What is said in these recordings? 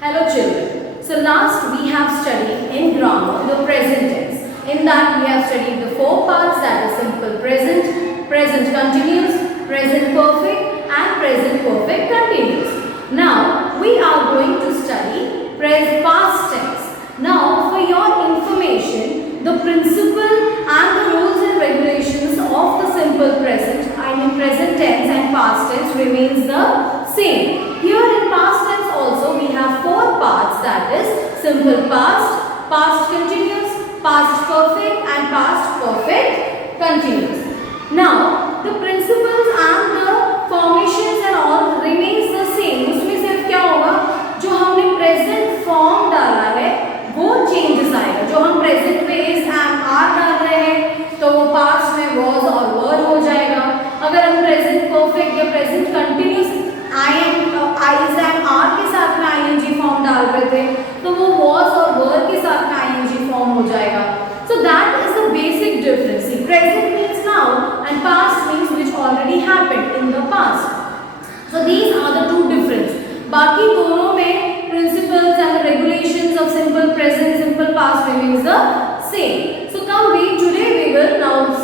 Hello children. So last we have studied in grammar the present tense. In that we have studied the four parts, that is simple present, present continuous, present perfect and present perfect continuous. Now we are going to study past tense. Now for your information, the principle and the rules and regulations of the simple present, present tense and past tense remains the same. Here in past tense also we have four parts, that is simple past, past continuous, past perfect and past perfect continuous. Now the principles and the formations and all remains the same. उसमें सिर्फ क्या होगा, जो हमने present form डाला है वो changes आएगा. जो हम present में is and are डाल रहे हैं तो वो past में was और were हो जाएगा. अगर हम present perfect या present continuous is and are के साथ में ing form डाल रहे थे तो वो was और were के साथ में ing form हो जाएगा. So that is the basic difference. See, present means now and past means which already happened in the past. So these are the two difference. बाकी दोनों में principles and the regulations of simple present, simple past remains the same. So come today we will now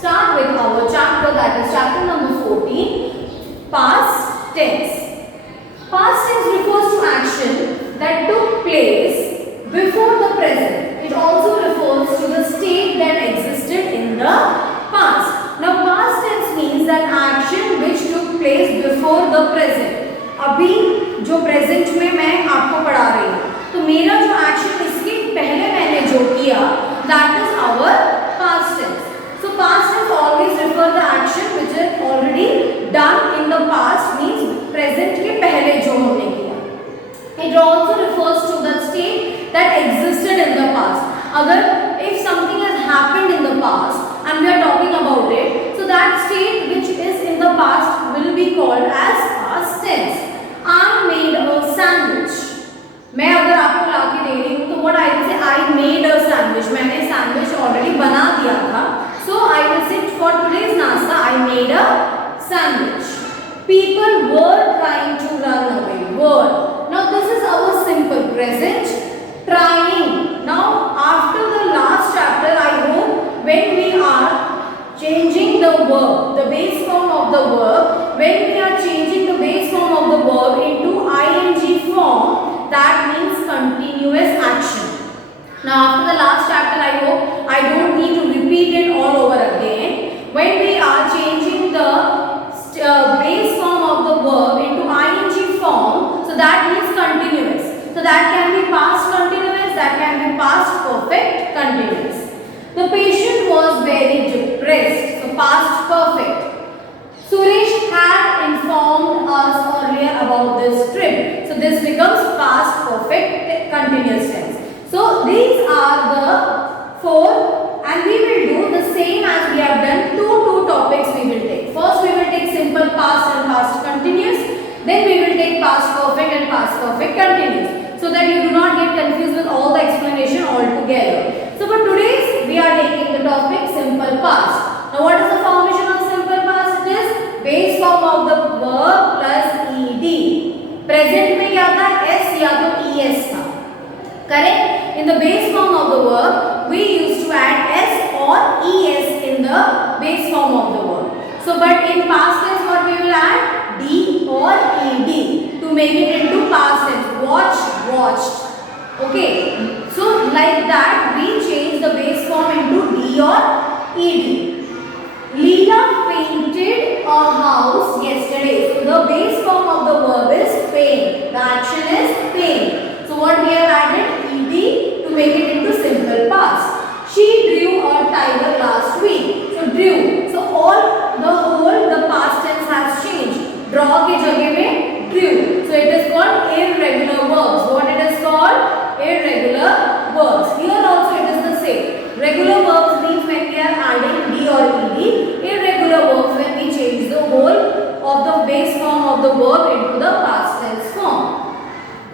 start with our chapter, that is chapter number 14, past tense. Past tense refers to action that took place before the present. It also refers to the state that existed in the past. Now past tense means that action which took place before the present. अभी जो present में मैं आपको पढ़ा रही हूँ तो मेरा जो एक्शन इसके पहले मैंने जो किया that is our past tense. So past tense always refer the action which is already done in the past, means present के पहले जो हमने किया. It also refers to the state that existed in the past. अगर if something has happened in the past and we are talking about it, so that state which is in the past will be called as past tense. I made a sandwich. मैं अगर आपको लाके दे रही हूँ तो what I will say, I made a sandwich. मैंने sandwich already बना दिया था. So I will say for today's nasta, I made a sandwich. People were trying to run away. Were. Now this is our simple present. Trying. Now after the last chapter, I hope when we are changing the verb, the base form of the verb, when we are changing the base form of the verb into ing form, that means continuous action. Now after the last chapter, I hope I don't need to repeat it all over again. When we are changing the base form of the verb into ing form, so that means continuous. So that can be past continuous, that can be past perfect continuous. The patient was very depressed. So past perfect. Suresh had informed us earlier about this trip. So this becomes past perfect continuous tense. So these are the four, and we will do the same as we have done. Two topics we will take. First we will take simple past and past continuous. Then we will take past perfect and past perfect continuous, so that you do not get confused with all the explanation altogether. So for today's we are taking the topic simple past. Now what is the formation of simple past? It is base form of the verb plus ed. Present में क्या था? s या तो es था. Correct? In the base form of the verb, we used to add s or es in the base form of the verb. So but in past tense what we will add? D or ed to make it into past tense. Watch, watched. Okay. So like that we change the base form into D or ed. Leela painted a house yesterday. So the base form of the verb is paint. The action is paint. So what we have added? Ed to make it into simple past. She drew a tiger last week. So drew. So the past tense has changed. Draw के जगह में drew. So it is called irregular verbs. What it is called? Irregular verbs. Here also it is the same. Regular verbs means when we are adding D or ed. Irregular verbs when we change the whole of the base form of the verb into the past tense form.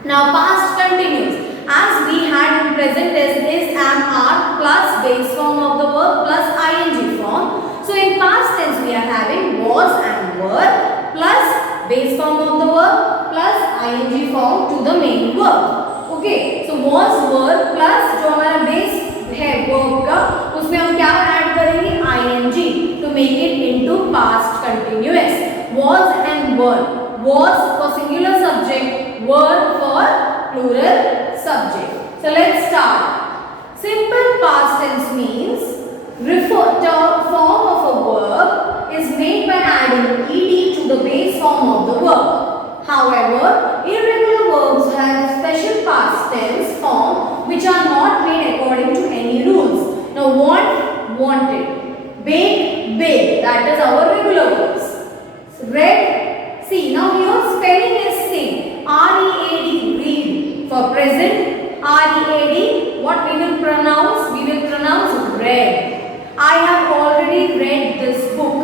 Now past continues. As we had in present tense is and are plus base form of the verb plus ing form. So in past tense we are having was and were plus base form of the verb plus ing form to the main verb. verb. Okay, so was were plus जो हमारा base है verb का उसमें हम क्या add करेंगे ing to make it into past continuous. Was and were. Was for singular subject, were for plural subject. So let's start. Simple past tense means the form of a verb is made by adding ed to the base form of the verb. However, irregular verbs have special past tense form which are not made according to any rules. Now want, wanted. Bake, baked. That is our regular verbs. Read, see. Now here spelling is same. R-E-A-D, read. For present, R-E-A-D, what we will pronounce? We will pronounce read. I have already read this book.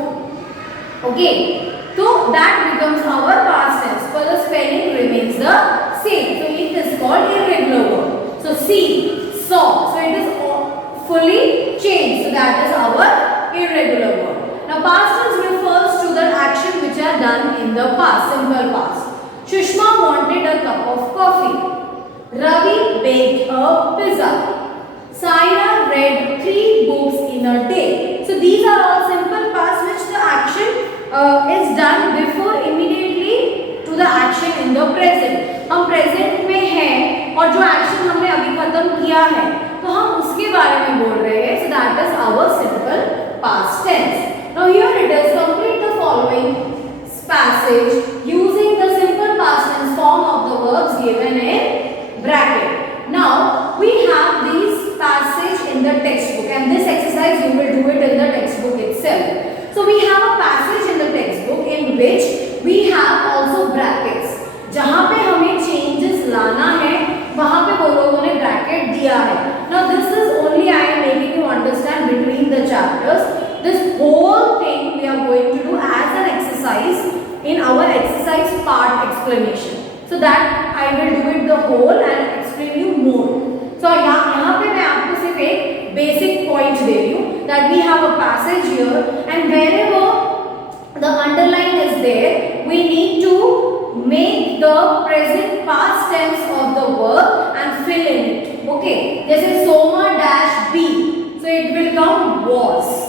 Okay, so that becomes our past tense. For the spelling remains the same. So it is called irregular verb. So see, saw. So it is fully changed. So that is our irregular verb. Now past tense refers to the action which are done in the past, simple past. Shushma wanted a cup of coffee. Ravi baked a pizza. Saira read 3 books in a day. So these are all simple past which the action is done before immediately to the action in the present. हम present में हैं और जो action हमने अभी खत्म किया है तो हम उसके बारे में बोल रहे हैं. So that is our simple past tense. Now here it is, complete the following passage using the simple past tense form of the verbs given in bracket. Now we have these passage in the textbook and this exercise you will do it in the textbook itself. So we have a passage in the textbook in which we have also brackets. जहाँ पे हमें changes लाना है वहाँ पे वो लोगों ने bracket दिया है. Now this is only I am making you understand between the chapters. This whole thing we are going to do as an exercise in our exercise part explanation. So that I will do it the whole and explain you more. So यहाँ पे मैं आपको सिर्फ एक basic point दे रही हूँ that we have a passage here and wherever the underline is there, we need to make the present past tense of the verb and fill in it. Okay, जैसे Soma dash B, so it will come was.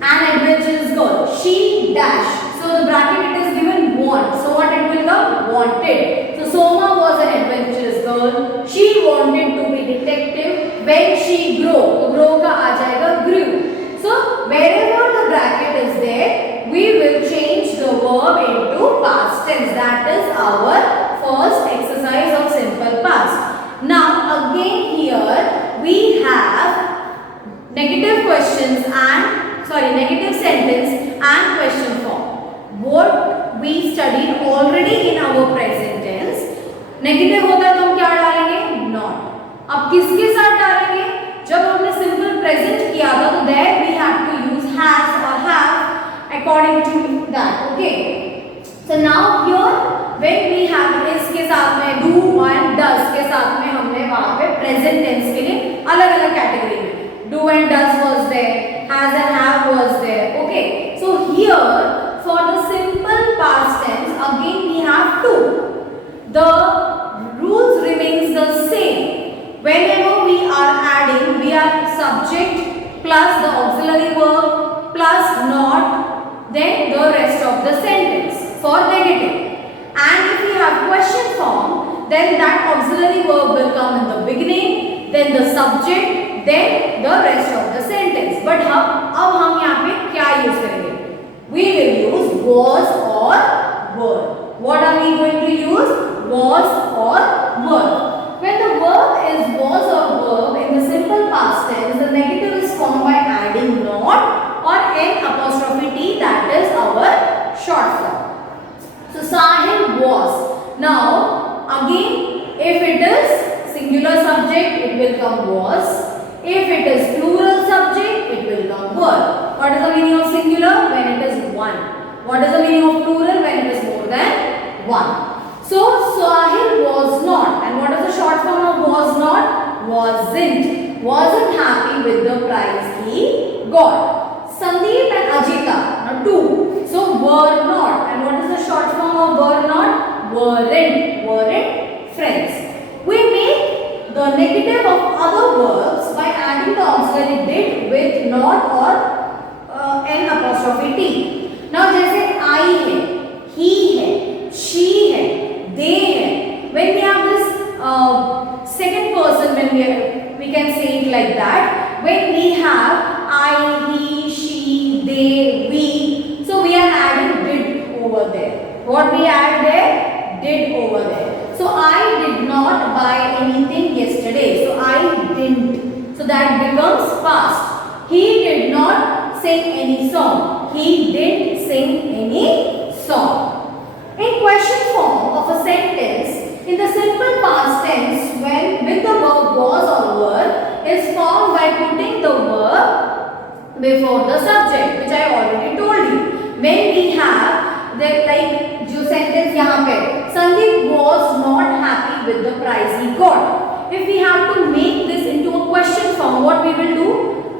An adventurous girl. She dash. So the bracket it is given want. So what it will come? Wanted. So Soma was an adventurous girl. She wanted to be detective. When she grow. तो grow का आ जाएगा grew. So wherever the bracket is there, we will change the verb into past tense. That is our first exercise of simple past. Now again here we have negative questions and negative sentence and question form. What we studied already in our present tense. Negative होता है तो हम क्या डालेंगे? Not. अब किसके साथ डालेंगे? जब हमने simple present किया था तो there we have to use has or have according to that. Okay. So now here when we have इसके साथ में do and does के साथ में हमने वहाँ पे present tense के लिए अलग-अलग category में do and does was there, has and have was there. Okay, so here for the simple past tense again we have two. The rules remains the same. Whenever we are adding, we are subject plus the auxiliary verb plus not, then the rest of the sentence for negative. And if we have question form, then that auxiliary verb will come in the beginning, then the subject, then the rest of the sentence. But अब हम यहाँ पे क्या use करेंगे? We will use was or were. What are we going to use? Was or were. When the verb is was or verb in the simple past tense, the negative is formed by adding not or n apostrophe t, that is our short form. So Sahil was. Now again, if it is singular subject, it will come was. If it is plural subject, it will come were. What is the meaning of singular? When it is one. What is the meaning of plural? When it is more than one. So Sahil was not. And what is the short form of was not? Wasn't. Wasn't happy with the prize he got. Sandeep and Ajita. Now two. So were not. And what is the short form of were not? Weren't. Weren't friends. negative of other verbs by adding the auxiliary did with not or n apostrophe t. Now जैसे I है, he है, she है, they है. When we have this second person, when we can say it like that. When we have I, he, she, they, we, so we are adding did over there. What we add there? Did over there. So I did not buy anything yesterday. So I didn't. So that becomes past. He did not sing any song. He didn't sing any song. In question form of a sentence, in the simple past tense, when with the verb was or were, is formed by putting the verb before the subject, which I already told you. When we have that, like जो sentence यहाँ पे, Sandeep was not happy with the prize he got. If we have to make this into a question form, what we will do?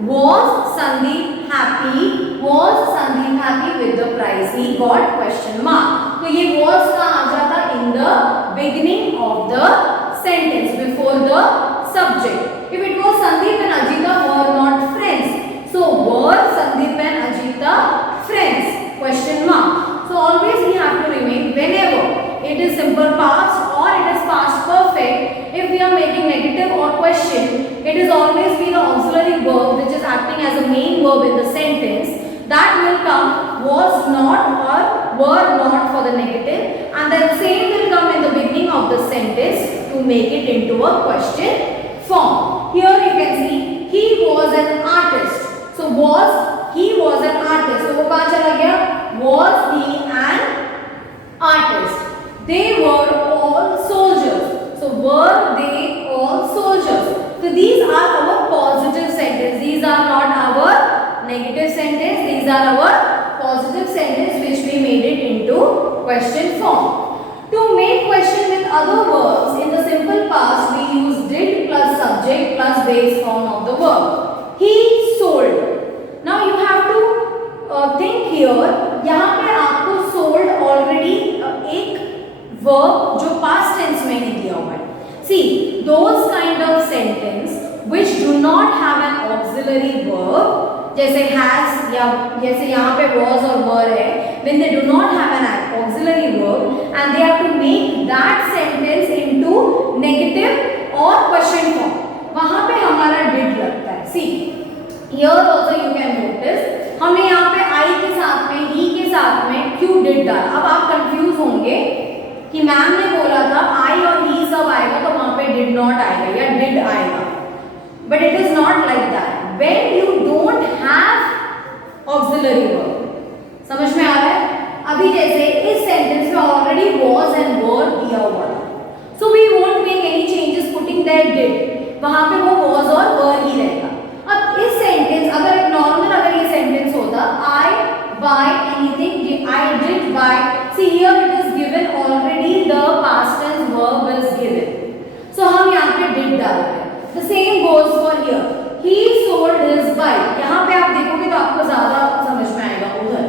Was Sandeep happy? Was Sandeep happy with the prize he got? Question mark. तो ये was का आ जाता in the beginning of the sentence before the subject. If it was Sandeep and Ajita were not friends, so were Sandeep and Ajita friends? Question mark. So always we have to remain whenever it is simple past or it is past perfect. If we are making negative or question, it is always be the auxiliary verb which is acting as a main verb in the sentence. That will come was not or were not for the negative, and then same will come in the beginning of the sentence to make it into a question form. Here you can see he was an artist. So he was an artist. So वो कहाँ चला गया? Was he an artist? They were all soldiers. So were they all soldiers? So these are our positive sentence. These are not our negative sentence. These are our positive sentence which we made it into question form. To make question with other verbs in the simple past, we use did plus subject plus base form of the verb. He sold. Now you have to think here. यहाँ पे आपको sold already एक verb जो past tense में ही दिया हुआ है. See, those kind of sentence which do not have an auxiliary verb, जैसे has या जैसे यहाँ पे was और were है, when they do not have an auxiliary verb and they have to make that sentence into negative or question form, वहाँ पे हमारा did लगता है. See, here also you can notice हमने यहाँ पे I के साथ में he के साथ में क्यों did डाला. अब आप कंफ्यूज होंगे कि मैम ने बोला था I और he सब आएगा तो वहाँ पे did not आएगा या did आएगा. But it is not like that. When you don't have auxiliary verb, समझ में आ रहा है? अभी जैसे इस सेंटेंस में ऑलरेडी was and were दिया हुआ है, so we won't make any changes putting that did. वहाँ पे वो was और were ही रहेगा. अब इस सेंटेंस अगर एक नॉर्मल अगर ये सेंटेंस होता I buy anything, I did buy. See here it is given already the past tense verb is given. So हम यहाँ पे did डाल रहे हैं. The same goes for here. He sold his bike. यहाँ पे आप देखोगे तो आपको ज़्यादा समझ में आएगा उधर.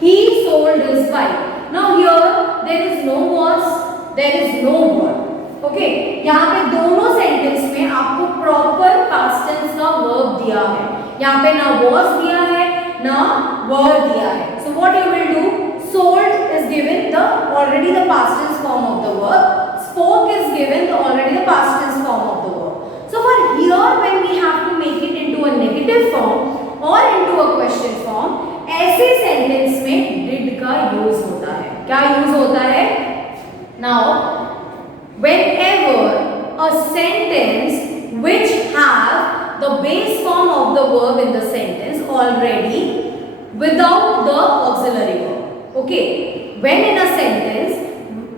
He sold his bike. Now here there is no was, there is no were. Okay? यहाँ पे दोनों सेंटेंस में आपको प्रॉपर पास्ट टेंस का वर्ब दिया है. यहाँ पे ना was दिया है ना were दिया है. So what you will do? Sold is given the already the past tense form of the verb. Spoke is given the already the past tense form of the verb. So for here when we have to make it into a negative form or into a question form, ऐसे sentence में did का use होता है. क्या use होता है? Now whenever a sentence which have the base form of the verb in the sentence already without the auxiliary verb. Okay, when in a sentence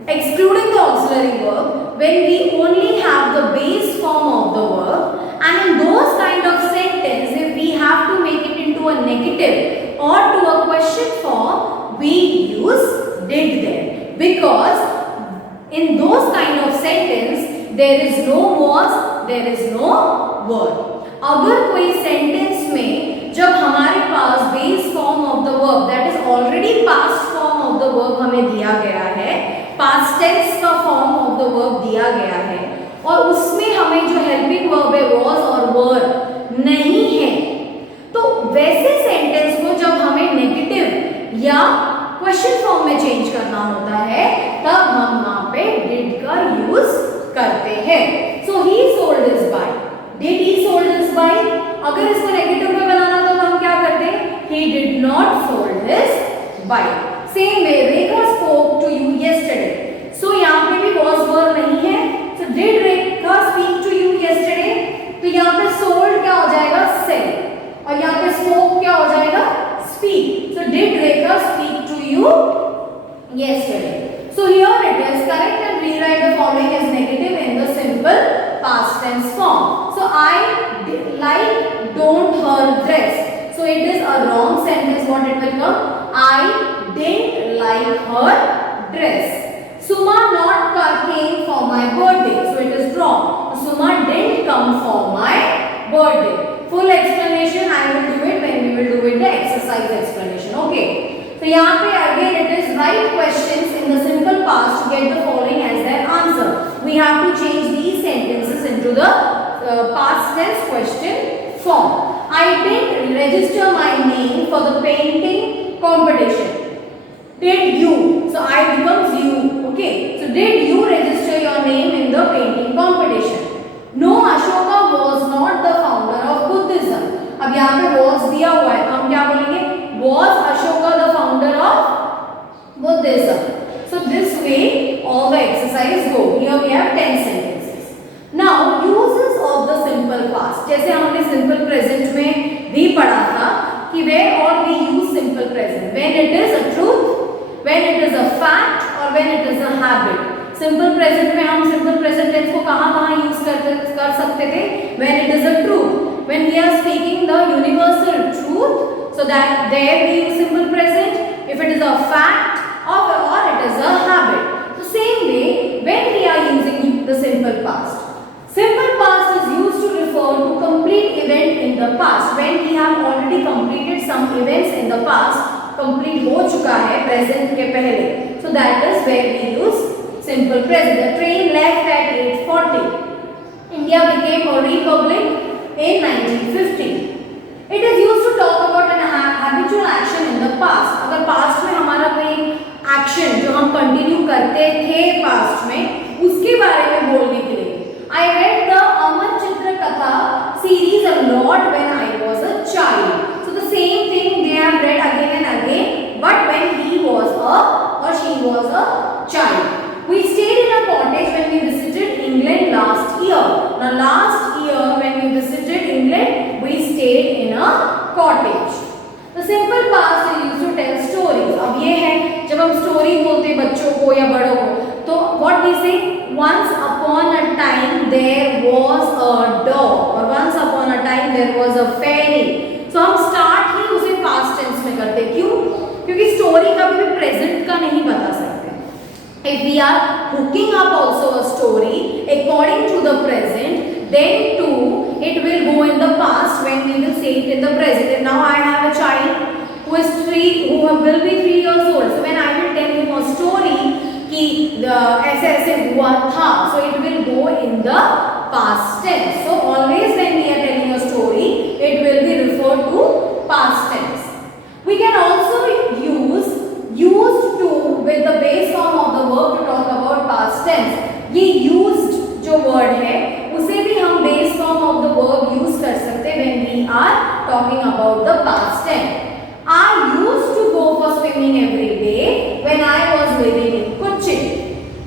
excluding the auxiliary verb, when we only have the base form of the verb, and in those kind of sentence if we have to make it into a negative or to a question form, we use did there, because in those kind of sentence there is no was, there is no were. अगर कोई sentence में जब हमारे पास base form of the verb that is already past form of the verb हमें दिया गया है, पास्ट टेंस का फॉर्म ऑफ द वर्ब दिया गया है, और उसमें हमें जो हेल्पिंग वर्ब है was और were नहीं है, तो वैसे सेंटेंस को जब हमें नेगेटिव या क्वेश्चन फॉर्म में चेंज करना होता है तब हम वहां पे डिड का यूज करते हैं। So he sold his bike, did he sold his bike. अगर इसको नेगेटिव में बनाना था तो हम क्या करते, he did not sold his bike। same way Rekha spoke to you yesterday। so यहाँ पे भी was were नहीं है, so did Rekha speak to you yesterday, तो यहाँ पे sold क्या हो जाएगा sell, और यहाँ पे spoke क्या हो जाएगा speak। so did Rekha speak to you yesterday। so here it is correct and rewrite the following as negative in the simple past tense form। so I like don't her dress, so it is a wrong sentence, what it will come, I didn't like her dress। Suma not came for my birthday, so it is wrong, Suma didn't come for my birthday। full explanation I will do it when we will do it the exercise explanation, okay। so यहाँ पे again it is write questions in the simple past to get the following as their answer। we have to change these sentences into the past tense question form। I didn't register my name for the painting competition, did you, so I becomes you, okay। so did you register your name in the painting competition। no, Ashoka was not the founder of Buddhism। अब यहाँ पे was दिया हुआ है तो हम क्या बोलेंगे, was Ashoka the founder of Buddhism। so this way all the exercise go। here we have 10 sentences। now uses of the simple past, जैसे हमने simple present में भी पढ़ा था कि where all we use simple present, when it is a truth, when it is a fact or when it is a habit। Simple present में हम simple present tense को कहाँ यूज कर सकते थे, when it is a truth, when we are speaking the universal truth, so that there we use simple present, if it is a fact or it is a habit। so same way when we are using the simple past, simple past is used to refer to complete event in the past, when we have already completed some events in the past, complete हो चुका है present के पहले, so that is where we use simple present। the train left at 8:40, India became a republic in 1950। it is used to talk about an habitual action in the past। अगर past में हमारा कोई action जो हम continue करते थे past में उसके बारे में बोलने के लिए, I read the Amar Chitra Katha series a lot when I was a child। so the same thing they have read again and again, but when he was or she was a child। we stayed in a cottage when we visited England last year। now last year when we visited England we stayed in a cottage। the simple past is used to tell stories। अब ये है जब हम story बोलते हैं बच्चों को या बड़ों को, तो what we say, once upon a time there was a dog और once upon a time there was a fairy। so हम start ही उसे past tense में करते हैं, क्यों, क्योंकि स्टोरी कभी भी प्रेजेंट का नहीं बता सकते। if we are hooking up also a story according to the present, then too it will go in the past when we will say it in the present। and now I have a child who is 3, who will be 3 years old, so when I will tell him a story कि ऐसे ऐसे हुआ था, so it will go in the past tense। so always when we are telling a story it will be referred to past tense। we can also use used to with the base form of the verb to talk about past tense। ये used जो word है उसे भी हम base form of the verb use कर सकते हैं when we are talking about the past tense। I used to go for swimming every day when I was living in Kochi।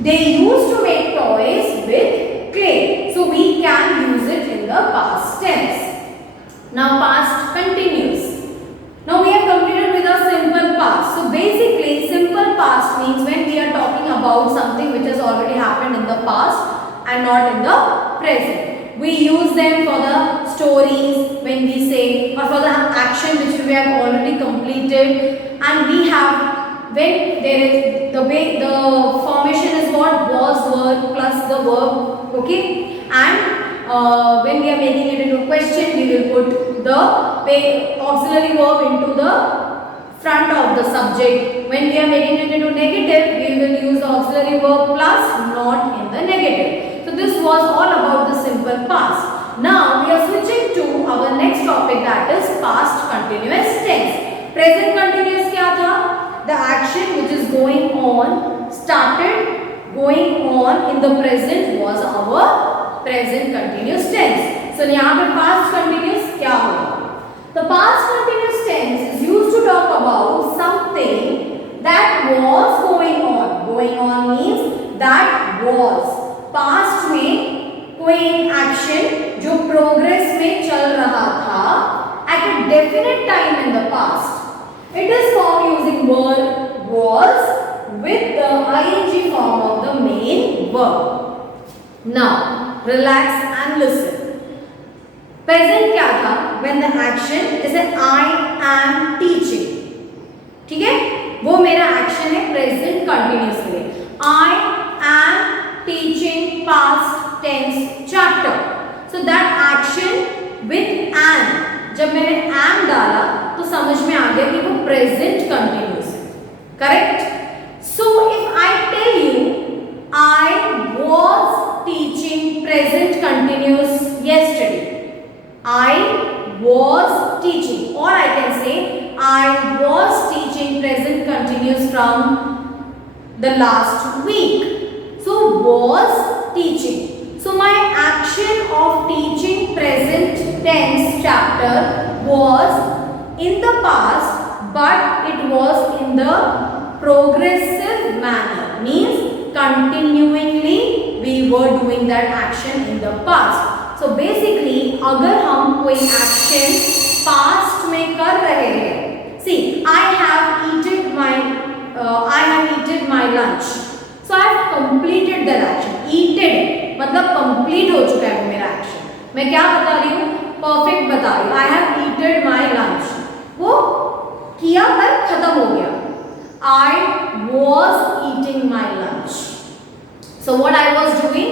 they used to make toys with clay, so we can use it in the past tense। now past continues। now we have completed with a simple past। so basically simple past means when we are talking about something which has already happened in the past and not in the present। we use them for the stories when we say, or for the action which we have already completed, and we have when there is the way the formation is what, was, were plus the verb, okay। and when we are making it into a question we will put the auxiliary verb into the front of the subject। when we are making it into negative we will use the auxiliary verb plus not in the negative। so this was all about the simple past. Now we are switching to our next topic, that is past continuous tense. Present continuous क्या था? The action which is going on, started going on in the present was our present continuous tense. So यहाँ पे past continuous क्या होगा? The past continuous tense is used to talk about something that was going on. Going on means that was. Past में कोई एक action जो progress में चल रहा था at a definite time in the past. It is formed using verb was with the ing form of the main verb. Now relax and listen. Present क्या था? When the action is an I am teaching. ठीक है, वो मेरा action है present continuous के लिए. I am teaching past tense chapter. So that action with am, जब मैंने am डाला तो समझ में आ गया कि वो प्रेजेंट कंटिन्यूस है. Correct? So if I tell you I was teaching present continuous yesterday, I was teaching, or I can say I was teaching present continuous from the last week. So was teaching. So my action of teaching present tense chapter was in the past, but it was in the progressive manner. Means continuingly we were doing that action in the past. So basically अगर हम कोई action past में कर रहे हैं, see I have eaten my lunch, so I have completed that action. Eaten मतलब complete हो चुका है मेरा एक्शन. मैं क्या बता रही हूँ? परफेक्ट बता रही हूँ. I have eaten my lunch, वो किया पर खत्म हो गया. I was eating my lunch. So what I was doing?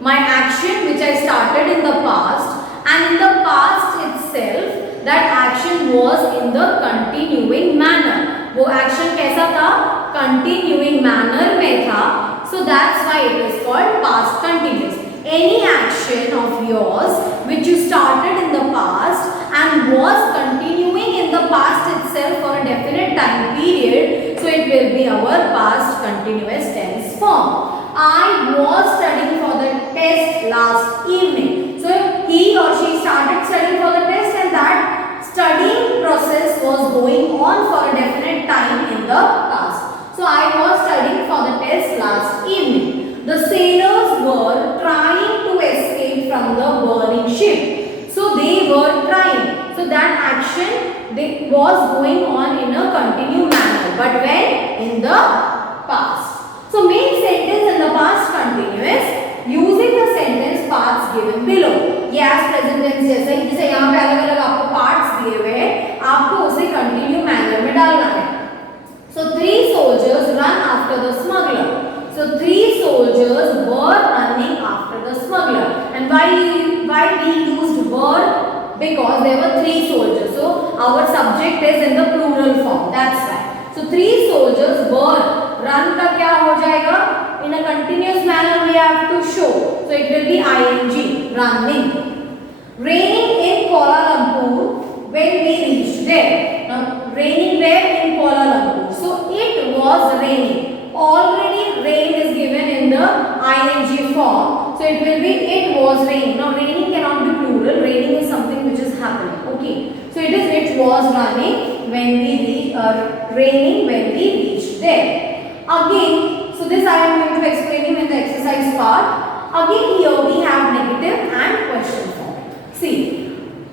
My action which I started in the past, and in the past itself that action was in the continuing manner. वो action कैसा था? Continuing manner में था. So that's why it is called past continuous. Any action of yours which you started in the past and was continuing in the past itself for a definite time period, so it will be our past continuous tense form. I was studying for the test last evening. So he or she started studying for the test, and that studying process was going on for a definite time in the past. So I was studying for the test last evening. The sailors were trying to escape from the burning ship. So they were trying. So that action was going on in a continued manner. But when? In the past. So make sentence in the past continuous using the sentence parts given below. ये as present tense जैसा ही, जैसे यहाँ पे अलग अलग आपको parts दिए हुए हैं, आपको उसे continue manner में डालना है. So 3 soldiers run after the smuggler. So 3 soldiers were running after the smuggler. And why we used were? Because there were 3 soldiers. So our subject is in the plural form. That's why. So 3 soldiers were. Run का क्या हो जाएगा? In a continuous manner we have to show. So it will be ing, running. Raining in Kuala Lumpur when we reached there. Now raining where? In Kuala Lumpur. So it was raining. Already rain is given in the ing form. So it will be it was raining. Now raining cannot be plural. Raining is something which is happening. Okay. So it was running when we raining when we reached there. Again, so this I am going to explain you in the exercise part. Again here we have negative and question form. See,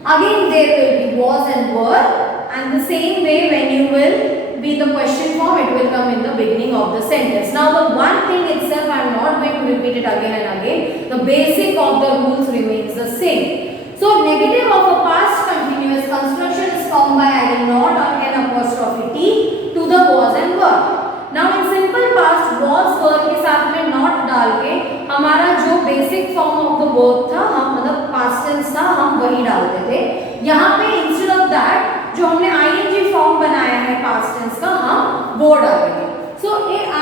again there will be was and were, and the same way when you will be the question form, it will come in the beginning of the sentence. Now the one thing itself I am not going to repeat it again and again. The basic of the rules remains the same. So negative of a past continuous construction is formed by adding not or an apostrophe t to the was and were. Now in simple past was were के साथ में not डाल के हमारा जो basic form of the verb था, हम मतलब past tense था, हम वही डालते थे. यहाँ पे instead of that जो हमने ing form बनाया है past tense का, हम वो डालेंगे. So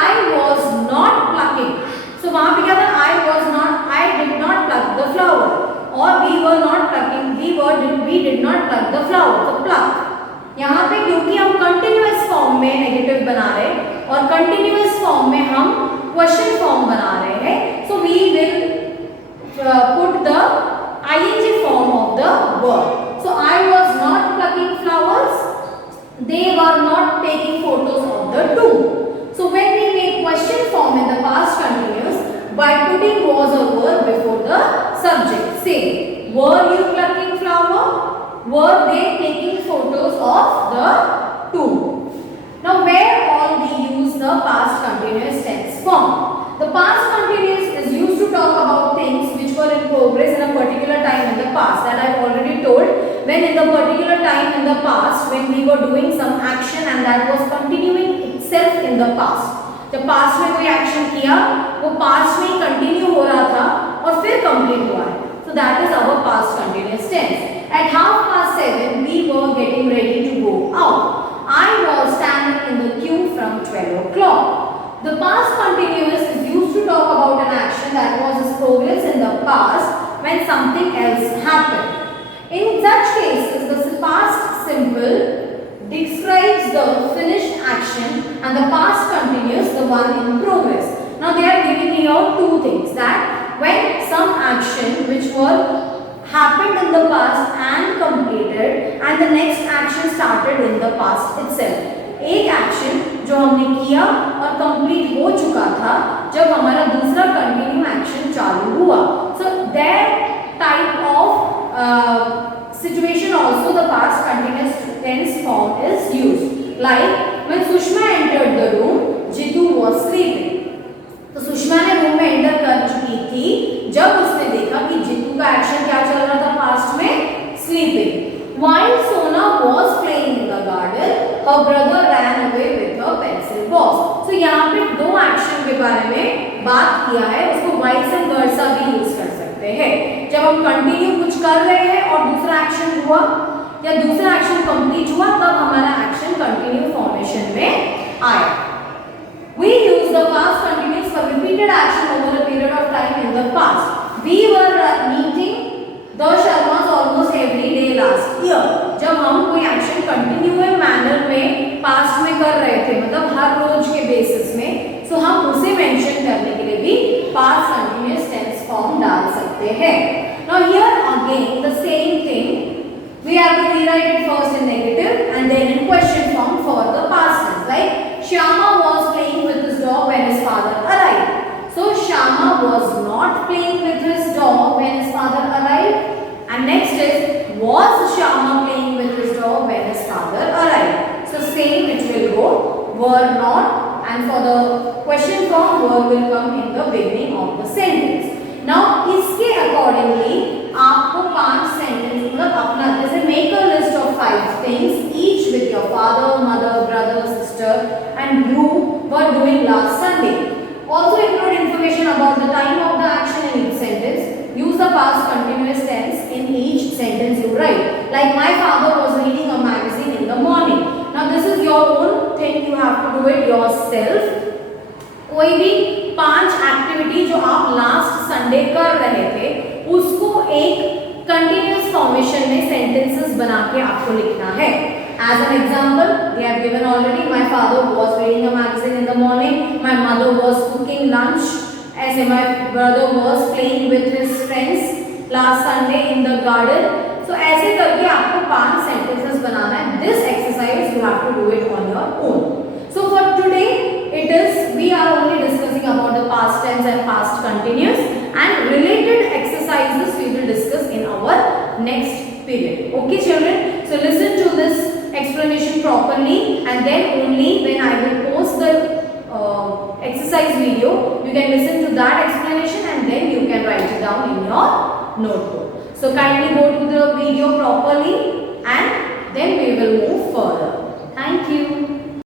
I was not plucking. So वहाँ पे क्या था? I did not we did not pluck the flower. तो pluck यहाँ पे क्योंकि हम कंटिन्यूअस फॉर्म में नेगेटिव बना रहे हैं और कंटिन्यूअस फॉर्म में हम क्वेश्चन फॉर्म बना रहे हैं, so we will put the ing form of the verb. So I was not plucking flowers, they were not taking photos of the tomb. So when we make question form in the past continuous by putting was or were before the subject, say were you plucking flower, were they taking photos of the tomb. Now where all we use the past continuous tense form? The past continuous is used to talk about things which were in progress in a particular time in the past, that I have already told. When in the particular time in the past, when we were doing some action and that was continuing itself in the past. जब past में कोई action किया, वो past में ही continue हो रहा था और फिर complete हुआ है. So that is our past continuous tense. At 7:30 we were getting ready to go out. I was standing in the queue from 12 o'clock. The past continuous is used to talk about an action that was in progress in the past when something else happened. In such cases, the past simple describes the finished action and the past continuous the one in progress. Now they are giving here two things, that when some action which were happened in the past and completed and the next action started in the past itself. एक action जो हमने किया और complete हो चुका था जब हमारा दूसरा कंटिन्यू एक्शन चालू हुआ. So that type of situation also the past continuous tense form is used. Like when Sushma entered the room, Jitu was sleeping. तो सुषमा ने रूम में एंटर कर चुकी थी जब उसने देखा कि जितू का एक्शन क्या चल रहा था पास्ट में, sleeping. While Sona was playing in the garden, her brother ran away with her pencil box. So यहाँ पे दो एक्शन के बारे में बात किया है, उसको वाइस एंड वर्सा भी यूज कर सकते हैं. जब हम कंटिन्यू कुछ कर रहे हैं और दूसरा एक्शन हुआ या दूसरा एक्शन कंप्लीट हुआ, तब हमारा एक्शन कंटिन्यू फॉर्मेशन में आया. We use the past continuous for repeated action over a period of time in the past. We were meeting the Sharmas almost every day last year. जब हम कोई action continuous manner में past में कर रहे थे, मतलब हर रोज के बेसिस में, सो हम उसे मेंशन करने के लिए भी पास्ट कंटिन्यूअस टेंस फॉर्म डाल सकते हैं. Now here again the same thing, we have to rewrite it first in negative and then in question form for the past tense. Like Shyama was playing with his dog when his father arrived. So Shyama was not playing with his dog when his father arrived. And next is, was Shyama playing with his dog when his father arrived? So same it will go, were not, and for the question form were will come in the beginning of the sentence. Now इसके accordingly आपको 5 sentence मतलब अपना, जैसे make a list of 5 things each with your father, mother, brother, sister and you were doing last Sunday. Also include information about the time of the action in each sentence. Use the past continuous tense in each sentence you write. Like my father was reading a magazine in the morning. Now this is your own thing, you have to do it yourself. कोई भी 5 activity जो आप last Sunday कर रहे थे उसको एक continuous formation में सेंटेंसेस बना के आपको लिखना है. As an example, we have given already. My father was reading a magazine in the morning. My mother was cooking lunch. ऐसे my brother was playing with his friends last Sunday in the garden. So ऐसे करके आपको 5 sentences बनाना है. This exercise you have to do it on your own. So for today, it is we are only discussing about the past tense and past continuous, and related exercises we will discuss in our next period. Okay, children. So listen to this explanation properly, and then only when I will post the exercise video, you can listen to that explanation and then you can write it down in your notebook. So kindly go to the video properly and then we will move further. Thank you.